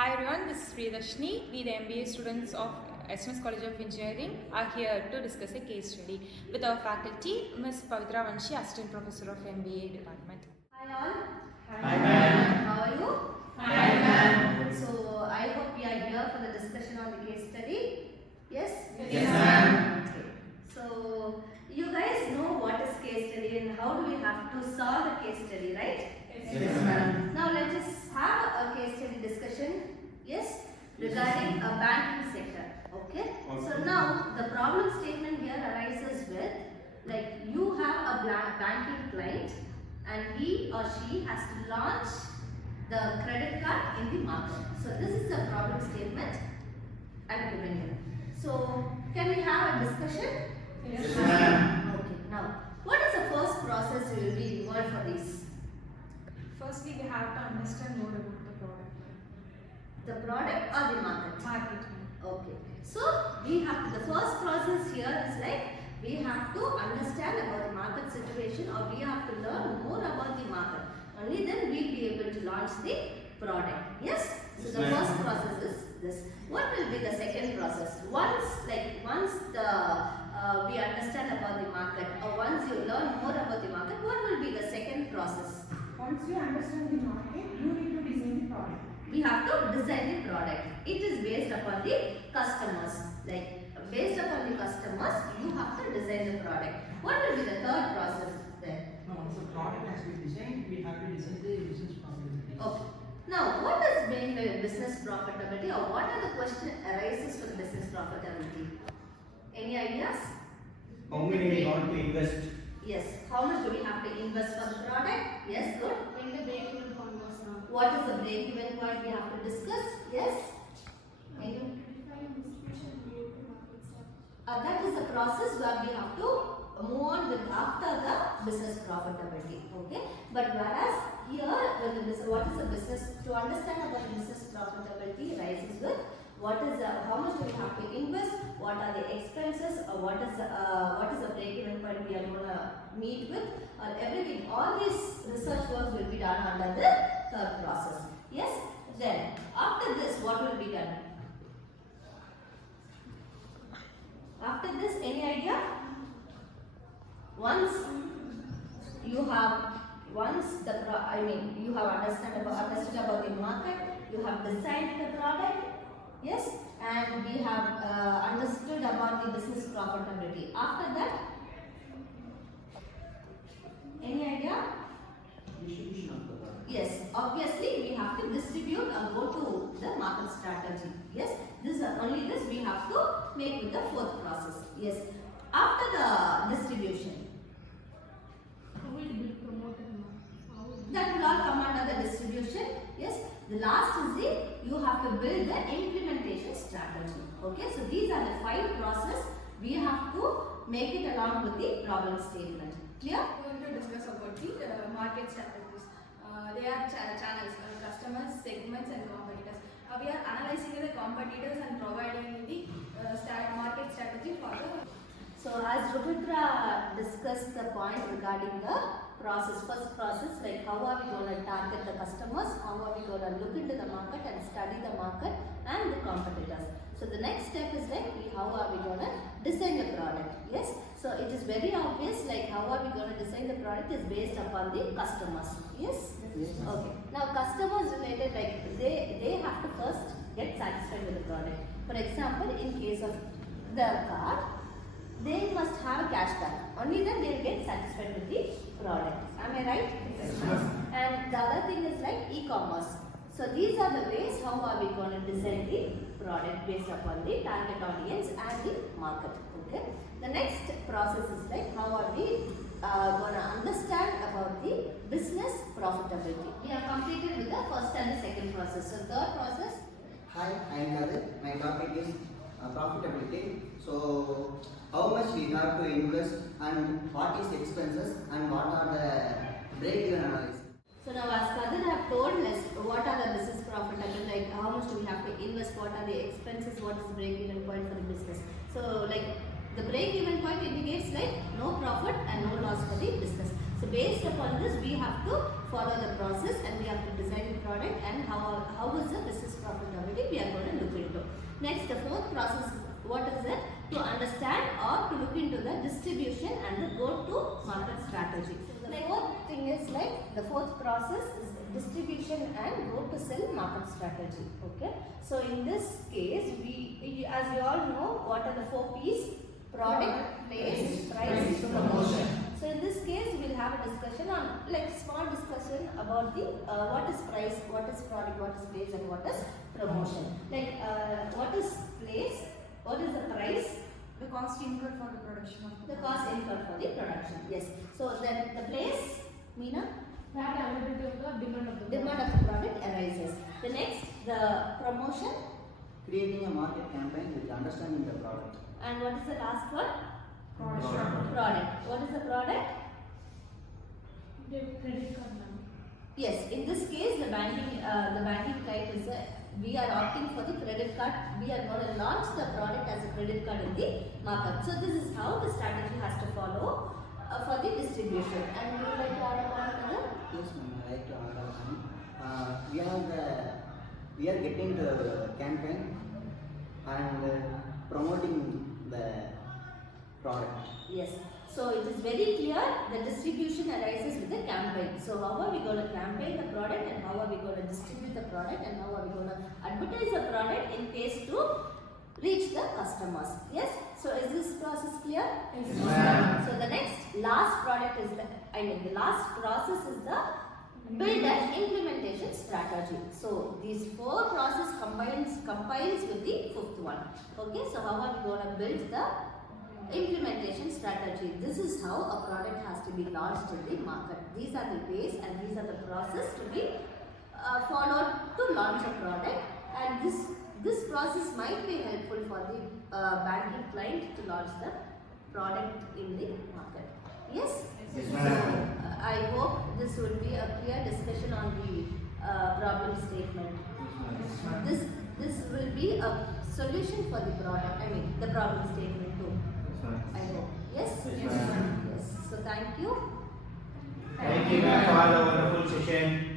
Hi everyone, this is Priyadashni. We, the MBA students of SNS College of Engineering, are here to discuss a case study with our faculty, Ms. Pavitra Vanshi, Assistant Professor of MBA Department. Hi all. Hi ma'am. How are you? Hi ma'am. So I hope we are here for the discussion on the case study. Yes? Yes ma'am. Okay. So you guys know what is case study and how do we have to solve the case study, right? Yes ma'am. Now let us have a case study discussion. Yes? Regarding a banking sector. Okay? So now the problem statement here arises with, like, you have a banking client and he or she has to launch the credit card in the market. So this is the problem statement I'm giving you. So can we have a discussion? Yes ma'am. Okay. Now what is the first process you will be involved for this? Firstly, we have to understand more about the product. The product or the market? Market. Okay. So we have to, the first process here is like we have to understand about the market situation, or we have to learn more about the market. Only then we'll be able to launch the product. Yes? So the first process is this. What will be the second process? Once we understand about the market, or once you learn more about the market, what will be the second process? Once you understand the market, you need to design the product. We have to design the product. It is based upon the customers. Like, based upon the customers, you have to design the product. What will be the third process then? No, once the product has been designed, we have to design the business profitability. Okay. Now, what is being the business profitability, or what are the question arises for the business profitability? Any ideas? How many we want to invest? Yes. How much do we have to invest for the product? Yes, good. When the break-even point was not. What is the break-even point we have to discuss? Yes. Any? That is the process where we have to move on with after the business profitability. Okay. But whereas here, when the business, what is the business? To understand about business profitability arises with what is the, how much do we have to invest? What are the expenses? Or what is the break-even point we are going to meet with? Or everything. All these research works will be done under the third process. Yes. Then after this, what will be done? After this, any idea? Once you have understood about the market, you have designed the product, yes, and we have understood about the business profitability. After that, any idea? Distribution of the product. Yes, obviously we have to distribute or go to the market strategy. Yes, only this we have to make with the fourth process. Yes, after the distribution, How will be promoted? that will all come under the distribution. Yes, the last is you have to build the implementation strategy. Okay, so these are the 5 processes we have to make it along with the problem statement. Clear? We are going to discuss about the market strategies. They are channels, customers, segments and competitors. We are analyzing the competitors and providing the market strategy for the. So as Rupitra discussed the point regarding the process, first process, like how are we going to target the customers, how are we going to look into the market and study the market and the competitors. So the next step is like how are we going to design the product. Yes, so it is very obvious, like how are we going to design the product is based upon the customers. Yes? Yes. Okay. Now customers related, like they have to first get satisfied with the product. For example, in case of the card, they must have cashback. Only then they will get satisfied with the product. Am I right? Yes. And the other thing is like e-commerce. So these are the ways how are we going to design the product based upon the target audience and the market. Okay. The next process is like how are we going to understand about the business profitability. We have completed with the first and the second process. So third process. Hi, I am Kadir. My topic is profitability. So, how much we have to invest and what is expenses and what are the break-even analysis. So now as Kadir have told us what are the business profitability, like how much do we have to invest, what are the expenses, what is the break-even point for the business. So like the break-even point indicates like no profit and no loss for the business. So based upon this, we have to follow the process and we have to design the product and how is the business profitability. Next, the fourth process, what is it? To understand or to look into the distribution and the go-to-market strategy. The fourth thing is like the fourth process is distribution and go-to-sell market strategy. Okay. So in this case, as you all know, what are the 4 P's? Product, place, price, promotion. So in this case, we'll have a discussion on, like small discussion about the what is price, what is product, what is place, and what is promotion. Like what is place, what is the price, The cost incurred for the production of the cost incurred for the production. Yes. So then the place, Meena, that availability of the demand of the demand of the product arises. The next, the promotion, Creating a market campaign with understanding the product. and what is the last one? product. Product. What is the product? The credit card number. Yes, in this case, the banking type is we are opting for the credit card. We are going to launch the product as a credit card in the market. So this is how the strategy has to follow for the distribution. And would you like to add upon another? Yes, ma'am, I like to add on. We are getting the campaign and promoting the product. Yes. So it is very clear the distribution arises with the campaign. So how are we going to campaign the product, and how are we going to distribute the product, and how are we going to advertise the product in case to reach the customers. Yes. So is this process clear? Yes. So the last product is the last process is the build and implementation strategy. So these 4 process compiles with the 5th one. Okay. So how are we going to build the implementation strategy? This is how a product has to be launched in the market. These are the ways and these are the process to be followed to launch a product, and this process might be helpful for the banking client to launch the product in the market. Yes? Yes, So, ma'am. I hope this will be a clear discussion on the problem statement. This will be a solution for the product, the problem statement too. I hope. Yes? Yes, ma'am. Yes. So thank you. Thank you, ma'am, for the wonderful session.